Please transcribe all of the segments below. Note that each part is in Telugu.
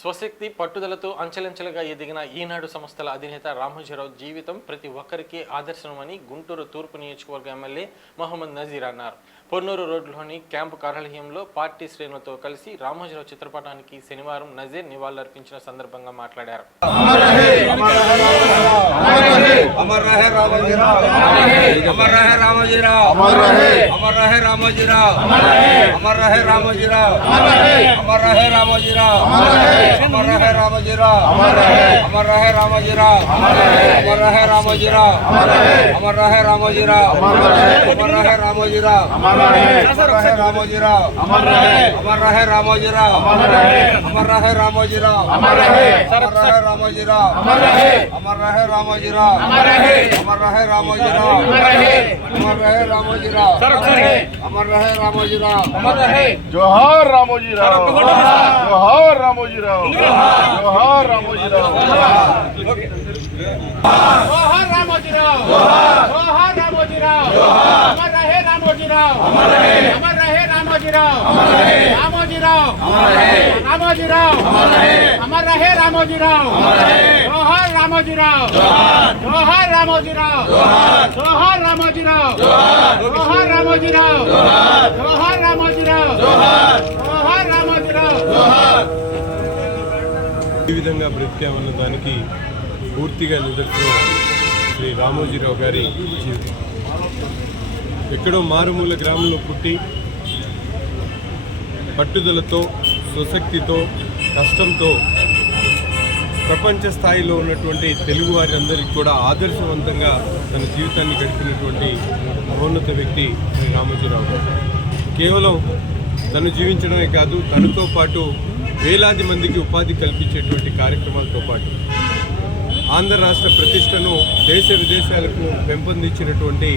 స్వశక్తి పట్టుదలతో అంచెలంచెలుగా ఎదిగిన ఈనాడు సంస్థల అధినేత రామోజీరావు జీవితం ప్రతి ఒక్కరికి ఆదర్శనమని గుంటూరు తూర్పు నియోజకవర్గ ఎమ్మెల్యే మహమ్మద్ నజీర్ అన్నారు. పొన్నూరు రోడ్లోని క్యాంపు కార్యాలయంలో పార్టీ శ్రేణులతో కలిసి రామోజీరావు చిత్రపటానికి శనివారం నజీర్ నివాళులర్పించిన సందర్భంగా మాట్లాడారు. अमर रहे रामजी राव अमर रहे रामजी राव अमर रहे अमर रहे रामजी राव अमर रहे रामजी राव अमर रहे रामजी राव अमर रहे रामजी राव अमर रहे अमर रहे रामजी राव अमर रहे रामजी राव अमर रहे रामजी राव अमर रहे अमर रहे रामजी राव अमर रहे अमर रहे रामजी राव अमर रहे अमर रहे रामजी राव अमर रहे अमर रहे रामजी राव अमर रहे रामजी राव अमर रहे अमर रहे रामजी राव अमर रहे अमर रहे रामोजी राव अमर रहे रामोजी राव अमर रहे रामोजी राव अमर रहे जोहर रामोजी राव जोहर रामोजी राव जोहर रामोजी राव जोहर रामोजी राव जोहर रामोजी राव अमर रहे रामोजी राव अमर रहे अमर रहे रामोजी राव रामोजी राव अमर रहे రామోజీరావు! అమర్ రహే! రామోజీరావు! జోహార్ రామోజీరావు! జోహార్! రామోజీరావు! జోహార్! రామోజీరావు! జోహార్! రామోజీరావు! జోహార్! రామోజీరావు! జోహార్! రామోజీరావు! ఈ విధంగా బ్రతికామన్న దానికి పూర్తిగా నిదర్శనం శ్రీ రామోజీరావు గారి జీవితం. ఎక్కడో మారుమూల గ్రామంలో పుట్టి పట్టుదలతో స్వశక్తితో కష్టంతో ప్రపంచ స్థాయిలో ఉన్నటువంటి తెలుగు వారందరికీ కూడా ఆదర్శవంతంగా తన జీవితాన్ని గడిపినటువంటి మహోన్నత వ్యక్తి శ్రీ రామోజీరావు కేవలం తను జీవించడమే కాదు తనతో పాటు వేలాది మందికి ఉపాధి కల్పించేటువంటి కార్యక్రమాలతో పాటు ఆంధ్ర రాష్ట్ర ప్రతిష్టను దేశ విదేశాలకు పెంపొందించినటువంటి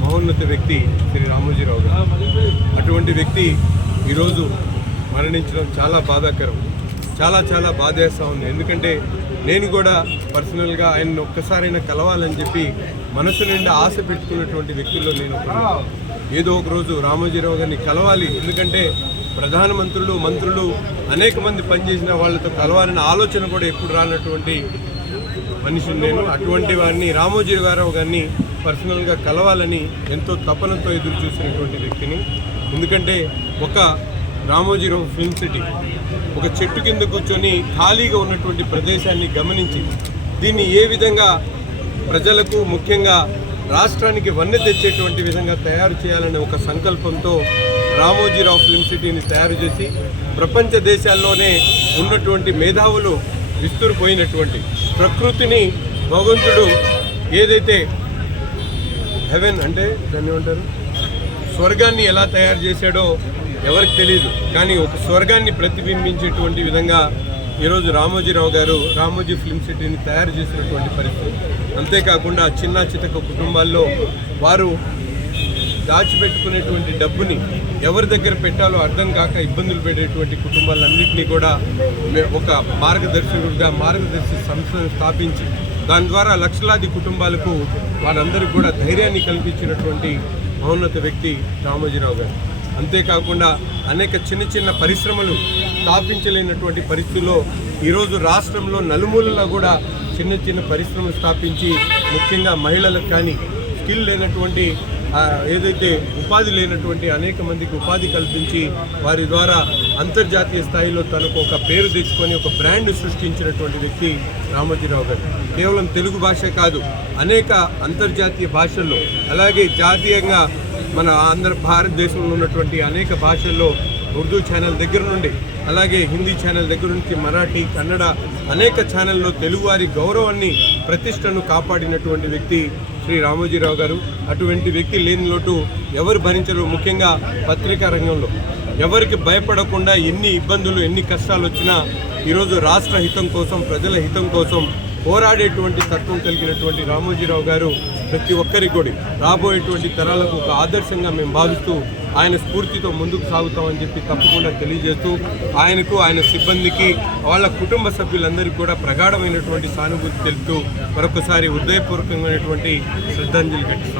మహోన్నత వ్యక్తి శ్రీ రామోజీరావు గారు. అటువంటి వ్యక్తి ఈరోజు మరణించడం చాలా బాధాకరం. చాలా చాలా బాధేస్తూ ఉంది. ఎందుకంటే నేను కూడా పర్సనల్గా ఆయన్ని ఒక్కసారైనా కలవాలని చెప్పి మనసు నిండా ఆశ పెట్టుకున్నటువంటి వ్యక్తుల్లో నేను ఏదో ఒక రోజు రామోజీరావు గారిని కలవాలి. ఎందుకంటే ప్రధానమంత్రులు మంత్రులు అనేక మంది పనిచేసిన వాళ్ళతో కలవాలనే ఆలోచన కూడా ఎప్పుడు రానటువంటి మనిషిని నేను. అటువంటి వారిని రామోజీరావు గారిని పర్సనల్గా కలవాలని ఎంతో తపనతో ఎదురు చూసినటువంటి వ్యక్తిని. ఎందుకంటే ఒక రామోజీరావు ఫిల్మ్ సిటీ. ఒక చెట్టు కింద కూర్చొని ఖాళీగా ఉన్నటువంటి ప్రదేశాన్ని గమనించి దీన్ని ఏ విధంగా ప్రజలకు ముఖ్యంగా రాష్ట్రానికి వన్నె తెచ్చేటువంటి విధంగా తయారు చేయాలనే ఒక సంకల్పంతో రామోజీరావు ఫిల్మ్ సిటీని తయారు చేసి ప్రపంచ దేశాల్లోనే ఉన్నటువంటి మేధావులు విస్తురిపోయినటువంటి ప్రకృతిని భగవంతుడు ఏదైతే హెవెన్ అంటే దాన్ని ఏమంటారు? స్వర్గాన్ని ఎలా తయారు చేశాడో ఎవరికి తెలియదు కానీ ఒక స్వర్గాన్ని ప్రతిబింబించేటువంటి విధంగా ఈరోజు రామోజీరావు గారు రామోజీ ఫిల్మ్ సిటీని తయారు చేసినటువంటి పరిస్థితి. అంతేకాకుండా చిన్న చితక కుటుంబాల్లో వారు దాచిపెట్టుకునేటువంటి డబ్బుని ఎవరి దగ్గర పెట్టాలో అర్థం కాక ఇబ్బందులు పడేటువంటి కుటుంబాలన్నింటినీ కూడా ఒక మార్గదర్శకుడిగా మార్గదర్శి సంస్థను స్థాపించి దాని ద్వారా లక్షలాది కుటుంబాలకు వారందరికీ కూడా ధైర్యాన్ని కల్పించినటువంటి మహోన్నత వ్యక్తి రామోజీరావు గారు. అంతేకాకుండా అనేక చిన్న చిన్న పరిశ్రమలు స్థాపించలేనటువంటి పరిస్థితుల్లో ఈరోజు రాష్ట్రంలో నలుమూలలో కూడా చిన్న చిన్న పరిశ్రమలు స్థాపించి ముఖ్యంగా మహిళలకు కానీ స్కిల్ లేనటువంటి ఏదైతే ఉపాధి లేనటువంటి అనేక మందికి ఉపాధి కల్పించి వారి ద్వారా అంతర్జాతీయ స్థాయిలో తనకు ఒక పేరు తెచ్చుకొని ఒక బ్రాండ్ సృష్టించినటువంటి వ్యక్తి రామోజీరావు గారు. కేవలం తెలుగు భాషే కాదు అనేక అంతర్జాతీయ భాషల్లో అలాగే జాతీయంగా మన ఆంధ్ర భారతదేశంలో ఉన్నటువంటి అనేక భాషల్లో ఉర్దూ ఛానల్ దగ్గర నుండి అలాగే హిందీ ఛానల్ దగ్గర నుంచి మరాఠీ కన్నడ అనేక ఛానల్లో తెలుగువారి గౌరవాన్ని ప్రతిష్టను కాపాడినటువంటి వ్యక్తి శ్రీ రామోజీరావు గారు. అటువంటి వ్యక్తి లేని లోటు ఎవరు భరించరు? ముఖ్యంగా పత్రికా రంగంలో. ఎవరికి భయపడకుండా ఎన్ని ఇబ్బందులు ఎన్ని కష్టాలు వచ్చినా ఈరోజు రాష్ట్ర హితం కోసం ప్రజల హితం కోసం పోరాడేటువంటి తత్వం కలిగినటువంటి రామోజీరావు గారు ప్రతి ఒక్కరికి కూడా రాబోయేటువంటి తరాలకు ఒక ఆదర్శంగా మేము భావిస్తూ ఆయన స్ఫూర్తితో ముందుకు సాగుతామని చెప్పి తప్పకుండా తెలియజేస్తూ ఆయనకు ఆయన సిబ్బందికి వాళ్ళ కుటుంబ సభ్యులందరికీ కూడా ప్రగాఢమైనటువంటి సానుభూతి తెలుపుతూ మరొకసారి హృదయపూర్వకమైనటువంటి శ్రద్ధాంజలి ఘటిస్తాం.